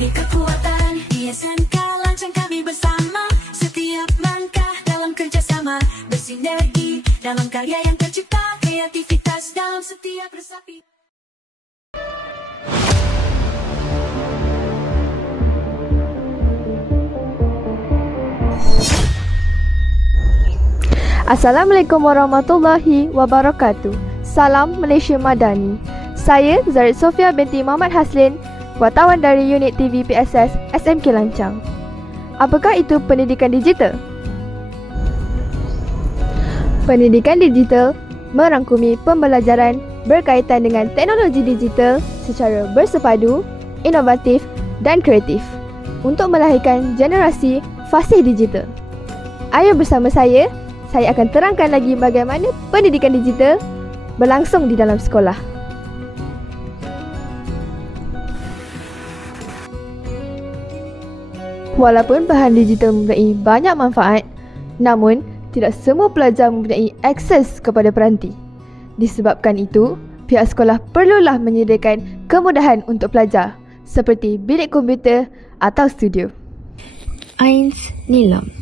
Cari kekuatan di SMK Lancang kami bersama. Setiap langkah dalam kerjasama, bersinergi dalam karya yang tercipta. Kreativitas dalam setiap resapi. Assalamualaikum warahmatullahi wabarakatuh. Salam Malaysia Madani. Saya Zarit Sofia binti Muhammad Haslin, wartawan dari unit TV PSS SMK Lancang. Apakah itu pendidikan digital? Pendidikan digital merangkumi pembelajaran berkaitan dengan teknologi digital secara bersepadu, inovatif dan kreatif untuk melahirkan generasi fasih digital. Ayo bersama saya akan terangkan lagi bagaimana pendidikan digital berlangsung di dalam sekolah. Walaupun bahan digital mempunyai banyak manfaat, namun tidak semua pelajar mempunyai akses kepada peranti. Disebabkan itu, pihak sekolah perlulah menyediakan kemudahan untuk pelajar seperti bilik komputer atau studio. Ains Nilam.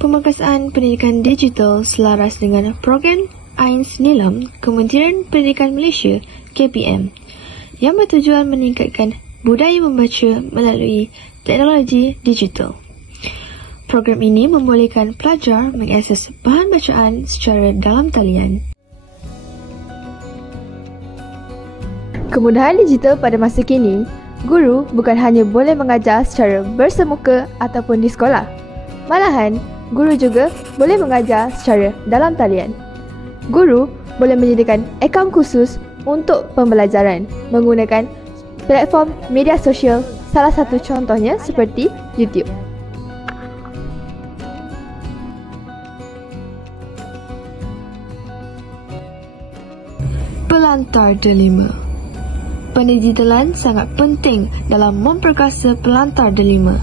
Pemangkasaan pendidikan digital selaras dengan program Ains Nilam Kementerian Pendidikan Malaysia KPM yang bertujuan meningkatkan budaya membaca melalui teknologi digital. Program ini membolehkan pelajar mengakses bahan bacaan secara dalam talian. Kemudahan digital pada masa kini, guru bukan hanya boleh mengajar secara bersemuka ataupun di sekolah. Malahan, guru juga boleh mengajar secara dalam talian. Guru boleh menyediakan akaun khusus untuk pembelajaran menggunakan platform media sosial, salah satu contohnya seperti YouTube. Pelantar delima. Pendigitalan sangat penting dalam memperkasa pelantar delima.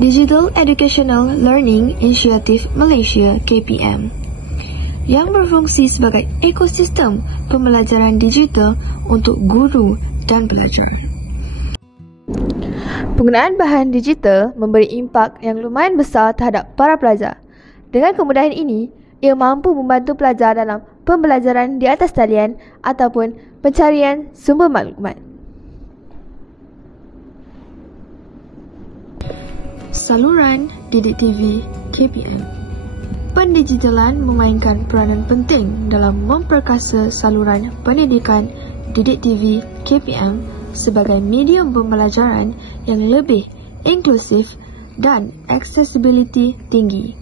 Digital Educational Learning Initiative Malaysia KPM yang berfungsi sebagai ekosistem pembelajaran digital untuk guru dan pelajar. Penggunaan bahan digital memberi impak yang lumayan besar terhadap para pelajar. Dengan kemudahan ini, ia mampu membantu pelajar dalam pembelajaran di atas talian ataupun pencarian sumber maklumat. Saluran Didik TV KPM. Pendigitalan memainkan peranan penting dalam memperkasa saluran pendidikan Didik TV KPM sebagai medium pembelajaran yang lebih inklusif dan accessibility tinggi.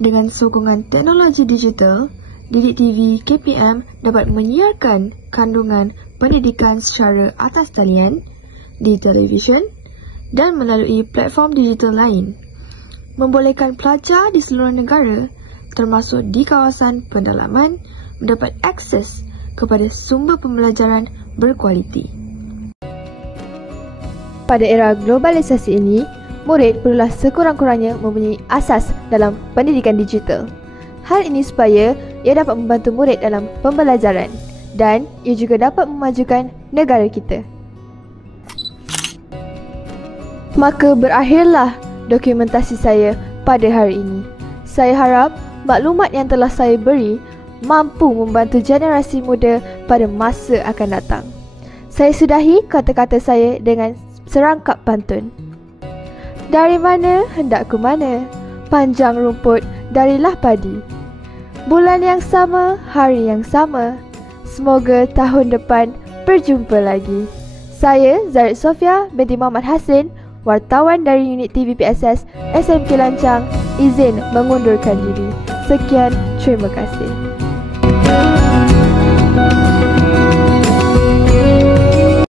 Dengan sokongan teknologi digital, Didik TV KPM dapat menyiarkan kandungan pendidikan secara atas talian, di televisyen dan melalui platform digital lain, membolehkan pelajar di seluruh negara termasuk di kawasan pendalaman mendapat akses kepada sumber pembelajaran berkualiti. Pada era globalisasi ini, murid perlulah sekurang-kurangnya mempunyai asas dalam pendidikan digital. Hal ini supaya ia dapat membantu murid dalam pembelajaran dan ia juga dapat memajukan negara kita. Maka berakhirlah dokumentasi saya pada hari ini. Saya harap maklumat yang telah saya beri mampu membantu generasi muda pada masa akan datang. Saya sudahi kata-kata saya dengan serangkap pantun. Dari mana hendak ke mana, panjang rumput darilah padi. Bulan yang sama, hari yang sama, semoga tahun depan berjumpa lagi. Saya Zarit Sofia binti Muhammad Haslin, wartawan dari unit TV PSS SMK Lancang, izin mengundurkan diri. Sekian, terima kasih.